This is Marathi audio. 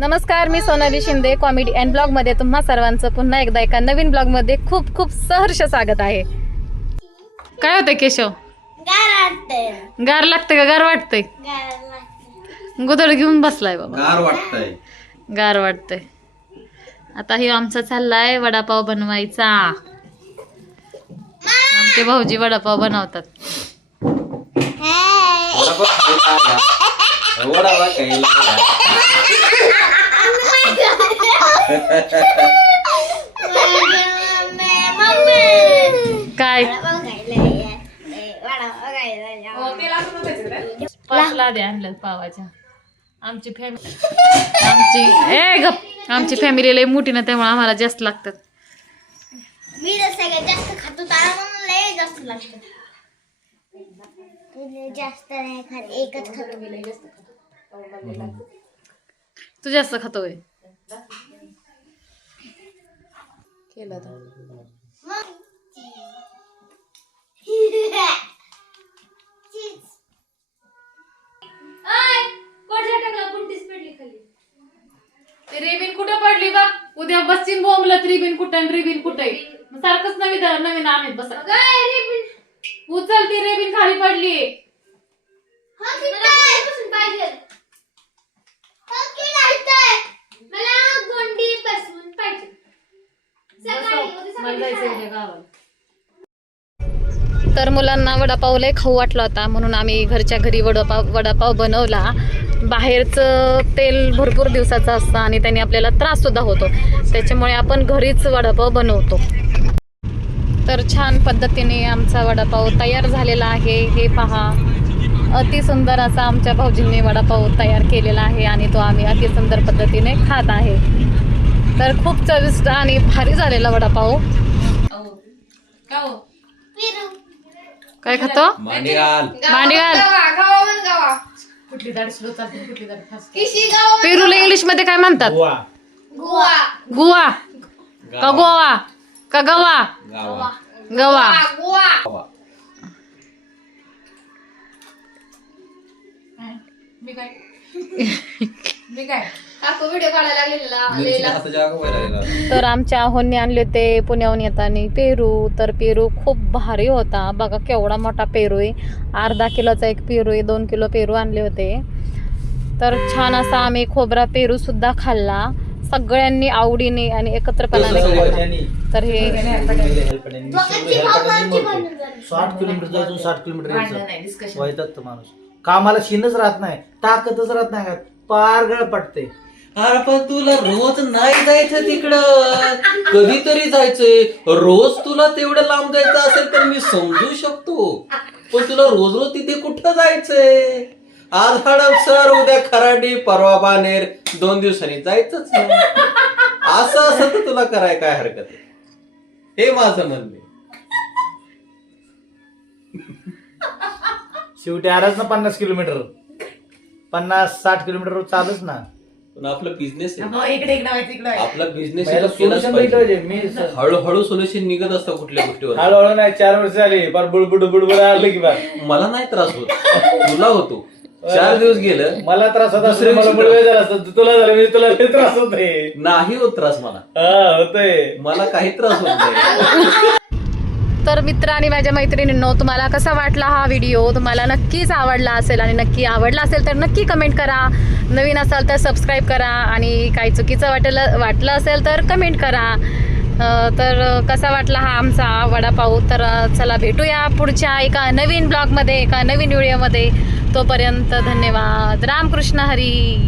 नमस्कार मी सोनाली शिंदे कॉमेडी अँड ब्लॉगमध्ये तुम्हा सर्वांचं पुन्हा एकदा एका नवीन ब्लॉगमध्ये खूप खूप सहर्ष स्वागत आहे. काय होतंय केशव? गार लागतंय का? गार वाटतंय? गुदळ घेऊन बसलाय बाबा. गार वाटतंय. गार वाटतंय. आता हे आमचा चाललाय वडापाव बनवायचा. आमचे भाऊजी वडापाव बनवतात. काय? पाचला द्या आणलं पावाच्या. आमची फॅमिली आमची ए गप. आमची फॅमिली लय मोठी ना त्यामुळे आम्हाला जास्त लागतात. मी सगळ्यात जास्त खातो तारा म्हणून लय जास्त लागतं. तुला जास्त नाही खात एकच खातो. जास्त तू जास्त खातोय केलं. ते रेबीन कुठं पडली बघ? उद्या बसचीन बोंबलत रिबीन कुठं आणि रिबीन कुठे सारखंच नवीन नवीन आणत बस. उचल ती रेबीन खाली पडली. तर? मुलांना वडापाव लय खाऊ वाटला होता म्हणून आम्ही घरच्या घरी वडापाव वडापाव बनवला. बाहेरचं तेल भरपूर दिवसाचं असतं आणि त्याने आपल्याला त्रास सुद्धा होतो. त्याच्यामुळे आपण घरीच वडापाव बनवतो. तर छान पद्धतीने आमचा वडापाव तयार झालेला आहे. हे पहा. अति सुंदर असा आमच्या भाऊजींनी वडापाव तयार केलेला आहे आणि तो आम्ही अति सुंदर पद्धतीने खात आहे. तर खूप चविष्ट आणि भारी झालेला वडापाव. काय खातो? पेरूला इंग्लिशमध्ये काय म्हणतात? गोवा. गुवा. का गोवा? का गवा? गावा. गवा. गावा. व्हिडिओ काढायला लागलेला. मिरची हाताच्या जागा वर राहिला. तर आमच्या आहोंनी आणले होते पुण्याहून येताना पेरू. तर पेरू खूप भारी होता. बघा केवढा मोठा पेरू आहे. अर्धा किलोचा एक पेरू आहे. दोन किलो पेरू आणले होते. तर छान असा आम्ही खोबरा पेरू सुद्धा खाल्ला. सगळ्यांनी आवडीने आणि एकत्रपणाने तर हे. साठ किलोमीटर जायचं साठ किलोमीटर यायचं. वैतात तो माणूस. कामाला शिनच राहत नाही ताकदच राहत नाही पार पडते. अरे पण तुला रोज नाही जायचं तिकडं. कधीतरी जायचंय. रोज तुला तेवढं लांब जायचं असेल तर मी समजू शकतो. पण तुला रोज रोज तिथे कुठं जायचंय? आज हडपसर उद्या खराडी परवा बानेर. दोन दिवसांनी जायचंच नाही. असं असं तर तुला कराय काय हरकत आहे? हे माझं म्हणणे शेवटी आलाच ना पन्नास किलोमीटर. पन्नास साठ किलोमीटर चालच ना. पण आपलं बिझनेस आहे. आपला बिझनेस पहिला solution भेटलं पाहिजे. मी स- हळूहळू सोल्युशन निघत असतं कुठल्या गोष्टीवर. हळूहळू नाही चार वर्ष झाली फार बुडबुड बुडबुड आलं की बा. मला नाही त्रास होत. तुला होतो. चार दिवस गेलं. मला त्रास होता दुसऱ्या मला दिवशी झाला असतं. तुला झालं म्हणजे तुला लय त्रास होतोय. नाही होत त्रास मला. हा होतोय. मला काही त्रास होत नाही. तर मित्र आणि माझ्या मैत्रिणींनो तुम्हाला कसा वाटला हा व्हिडिओ तुम्हाला नक्कीच आवडला असेल आणि नक्की आवडला असेल तर नक्की कमेंट करा. नवीन असाल तर सबस्क्राईब करा आणि काही चुकीचं वाटलं वाटलं असेल तर कमेंट करा. अं, तर कसा वाटला हा आमचा वडापाव? तर अं, चला भेटूया पुढच्या एका नवीन ब्लॉगमध्ये एका नवीन व्हिडिओमध्ये तोपर्यंत धन्यवाद. रामकृष्ण हरी.